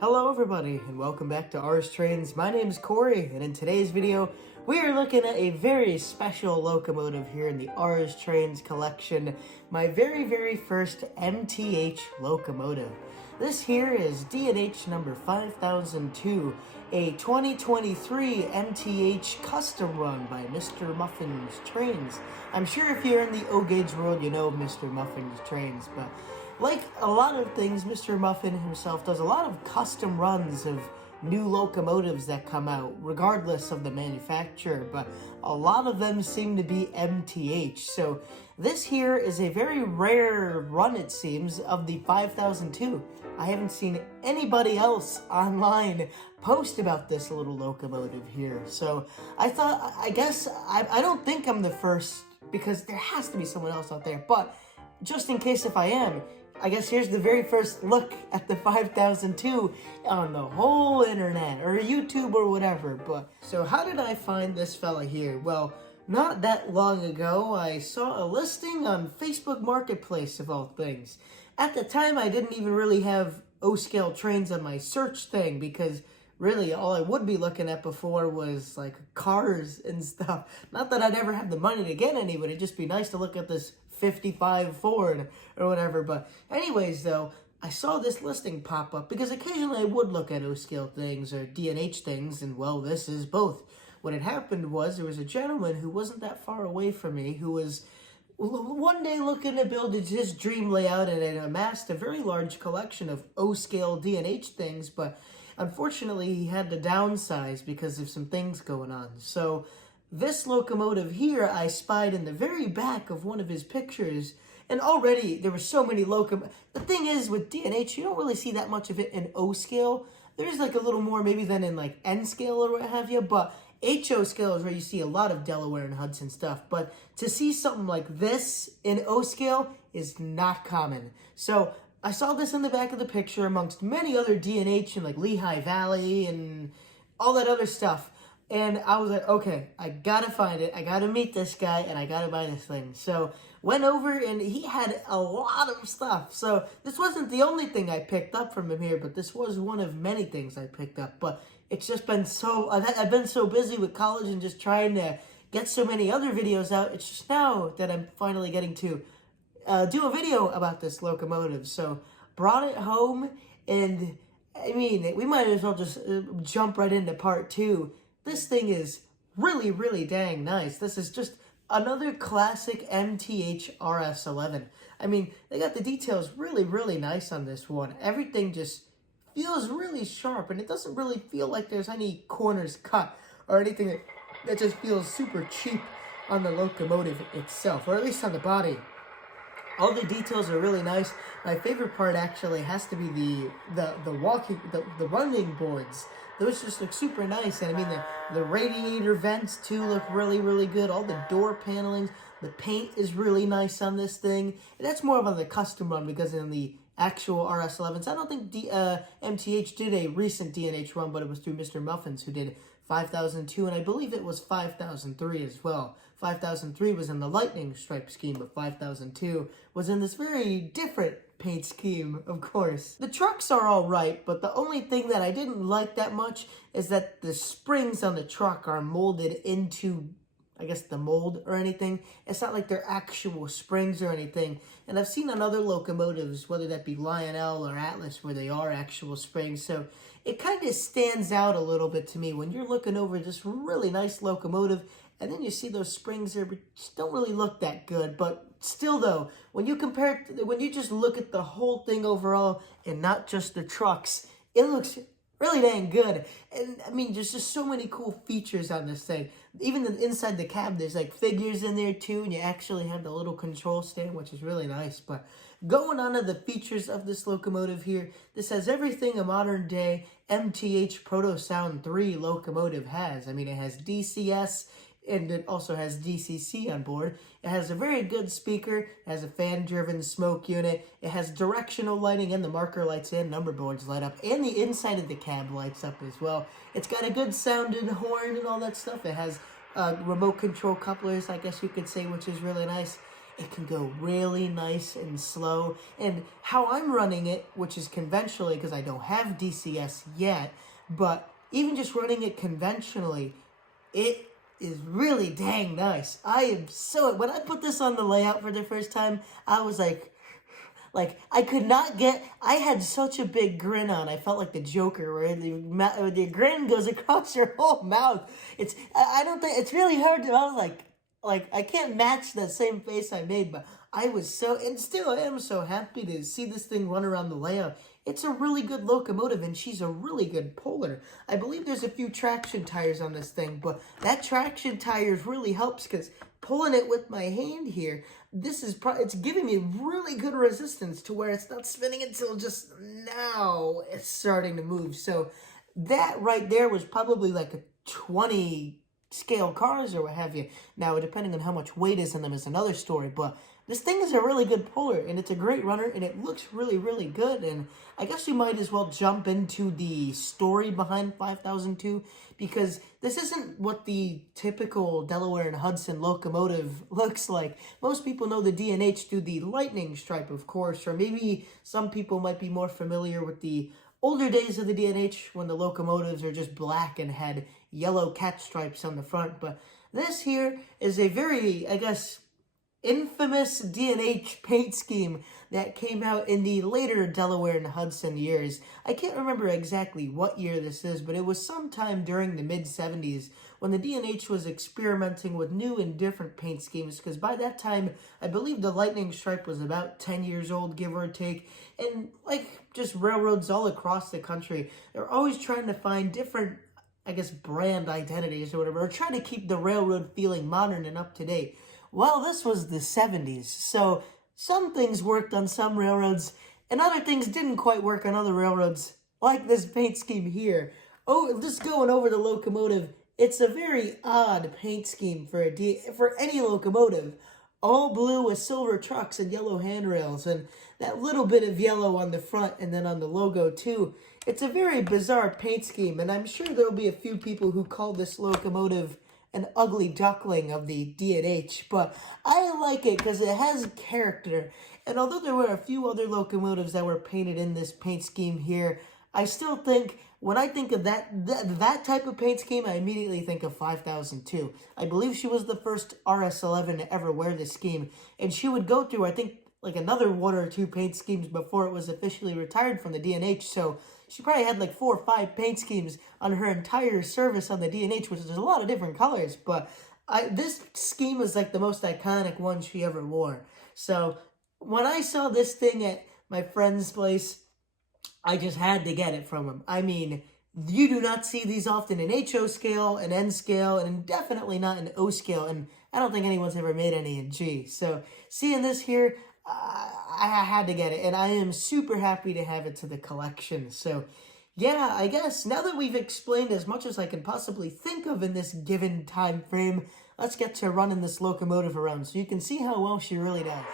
Hello everybody and welcome back to RS Trains. My name is Corey and in today's video we are looking at a very special locomotive here in the RS Trains collection. My very first MTH locomotive. This here is D&H number 5002, a 2023 MTH custom run by Mr. Muffin's Trains. I'm sure if you're in the O-Gauge world you know Mr. Muffin's Trains, but like a lot of things, Mr. Muffin himself does a lot of custom runs of new locomotives that come out, regardless of the manufacturer, but a lot of them seem to be MTH. So this here is a very rare run, it seems, of the 5002. I haven't seen anybody else online post about this little locomotive here. So I thought, I don't think I'm the first, because there has to be someone else out there, but just in case if I am, I guess here's the very first look at the 5002 on the whole internet, or YouTube, or whatever. But, so how did I find this fella here? Well, not that long ago, I saw a listing on Facebook Marketplace, of all things. At the time, I didn't even really have O-scale trains on my search thing, because really all I would be looking at before was like cars and stuff. Not that I'd ever have the money to get any, but it'd just be nice to look at this 55 Ford or whatever. But anyways though, I saw this listing pop up because occasionally I would look at O-scale things or D&H things, and well, this is both. What had happened was there was a gentleman who wasn't that far away from me who was one day looking to build his dream layout and had amassed a very large collection of O-scale D&H things, but unfortunately he had to downsize because of some things going on. So this locomotive here I spied in the very back of one of his pictures, and already there were so many locomotives. The thing is, with D&H, you don't really see that much of it in O-scale. There's like a little more maybe than in like N-scale or what have you, but HO scale is where you see a lot of Delaware and Hudson stuff. But to see something like this in O-scale is not common. So I saw this in the back of the picture amongst many other D&H in like Lehigh Valley and all that other stuff. And I was like, okay, I gotta find it, I gotta meet this guy, and I gotta buy this thing. So went over, and he had a lot of stuff. So this wasn't the only thing I picked up from him here, but this was one of many things I picked up. But it's just been so, I've been so busy with college and just trying to get so many other videos out. It's just now that I'm finally getting to do a video about this locomotive. So brought it home, and I mean, we might as well just jump right into part two. This thing is really dang nice. This is just another classic MTH RS11. I mean, they got the details really nice on this one. Everything just feels really sharp, and it doesn't really feel like there's any corners cut or anything that just feels super cheap on the locomotive itself, or at least on the body. All the details are really nice. My favorite part actually has to be the running boards. Those just look super nice, and I mean the radiator vents too look really good. All the door panelings, the paint is really nice on this thing. And that's more of on the custom run, because in the actual RS11s, I don't think MTH did a recent D&H run, but it was through Mr. Muffins who did 5002, and I believe it was 5003 as well. 5003 was in the lightning stripe scheme, but 5002 was in this very different paint scheme, of course. The trucks are alright, but the only thing that I didn't like that much is that the springs on the truck are molded into, I guess, the mold or anything. It's not like they're actual springs or anything. And I've seen on other locomotives, whether that be Lionel or Atlas, where they are actual springs. So it kind of stands out a little bit to me when you're looking over this really nice locomotive, and then you see those springs there, but just don't really look that good. But still though, when you compare it, when you just look at the whole thing overall and not just the trucks, it looks really dang good. And I mean, there's just so many cool features on this thing. Even inside the cab, there's like figures in there too, and you actually have the little control stand, which is really nice. But going on to the features of this locomotive here, this has everything a modern day MTH Proto Sound 3 locomotive has. I mean, it has DCS, and it also has DCC on board. It has a very good speaker, it has a fan-driven smoke unit, it has directional lighting, and the marker lights and number boards light up, and the inside of the cab lights up as well. It's got a good sounding horn and all that stuff. It has remote control couplers, I guess you could say, which is really nice. it can go really nice and slow. And how I'm running it, which is conventionally because I don't have DCS yet, but even just running it conventionally, it is really dang nice. When I put this on the layout for the first time, I was like, I could not get, I had such a big grin on. I felt like the Joker, where the grin goes across your whole mouth. I don't think, it's really hard to, I was like, I can't match that same face I made, but I was so, and still I am so happy to see this thing run around the layout. It's a really good locomotive, and she's a really good puller. I believe there's a few traction tires on this thing, but that traction tires really helps, because pulling it with my hand here, it's giving me really good resistance to where it's not spinning until just now it's starting to move. So that right there was probably like a 20 scale cars or what have you. Now, depending on how much weight is in them is another story, but this thing is a really good puller, and it's a great runner, and it looks really, really good. And I guess you might as well jump into the story behind 5002, because this isn't what the typical Delaware and Hudson locomotive looks like. Most people know the D&H through the lightning stripe, of course, or maybe some people might be more familiar with the older days of the D&H when the locomotives are just black and had yellow cat stripes on the front. But this here is a very, I guess, infamous D&H paint scheme that came out in the later Delaware and Hudson years. I can't remember exactly what year this is, but it was sometime during the mid-70s when the D&H was experimenting with new and different paint schemes, because by that time, I believe the lightning stripe was about 10 years old, give or take, and like just railroads all across the country, they're always trying to find different, I guess, brand identities or whatever, or trying to keep the railroad feeling modern and up to date. Well, this was the 70s, so some things worked on some railroads, and other things didn't quite work on other railroads, like this paint scheme here. Oh, just going over the locomotive, it's a very odd paint scheme for any locomotive. All blue with silver trucks and yellow handrails, and that little bit of yellow on the front and then on the logo too. It's a very bizarre paint scheme, and I'm sure there'll be a few people who call this locomotive an ugly duckling of the D&H, but I like it because it has character. And although there were a few other locomotives that were painted in this paint scheme here, I still think, when I think of that type of paint scheme, I immediately think of 5002. I believe she was the first RS11 to ever wear this scheme, and she would go through, I think, like another one or two paint schemes before it was officially retired from the D&H, so she probably had like 4 or 5 paint schemes on her entire service on the D&H, which is a lot of different colors, but this scheme is like the most iconic one she ever wore. So when I saw this thing at my friend's place, I just had to get it from him. I mean, you do not see these often in HO scale, and N scale, and definitely not in O scale, and I don't think anyone's ever made any in G. So seeing this here, I had to get it, and I am super happy to have it to the collection. So yeah, I guess now that we've explained as much as I can possibly think of in this given time frame, let's get to running this locomotive around so you can see how well she really does.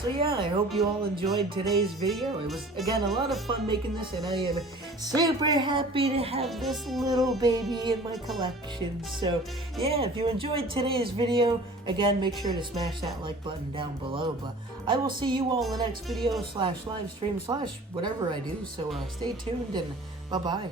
So yeah, I hope you all enjoyed today's video. It was, again, a lot of fun making this, and I am super happy to have this little baby in my collection. So yeah, if you enjoyed today's video, again, make sure to smash that like button down below. But I will see you all in the next video / live stream / whatever I do. So stay tuned, and bye-bye.